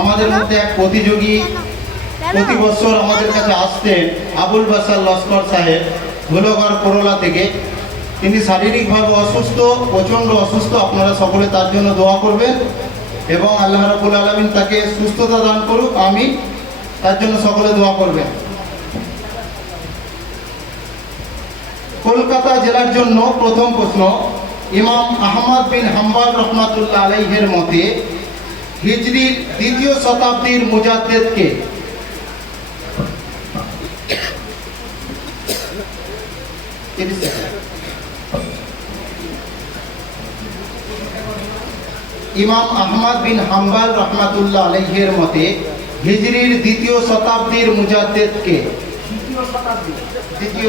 আমাদের মধ্যে এক প্রতিযোগী প্রতি বছর আমাদের কাছে আসতেন, আবুল বাসার লস্কর সাহেব, ধুলোগড় করোলা থেকে। তিনি শারীরিকভাবে অসুস্থ, প্রচণ্ড অসুস্থ। আপনারা সকলে তার জন্য দোয়া করবেন এবং আল্লাহ রাব্বুল আলামিন তাকে সুস্থতা দান করুক, আমিন। তার জন্য সকলে দোয়া করবেন। কলকাতা জেলার জন্য প্রথম প্রশ্ন, ইমাম আহমদ বিন হাম্বল রহমাতুল্লাহ আলাইহির মতে হিজরির ২য় শতাব্দীর মুজাদ্দিদ কে? ইমাম আহমদ বিন হাম্বল রহমাতুল্লাহ আলাইহির মতে হিজরির ২য় শতাব্দীর মুজাদ্দিদ কে? দ্বিতীয়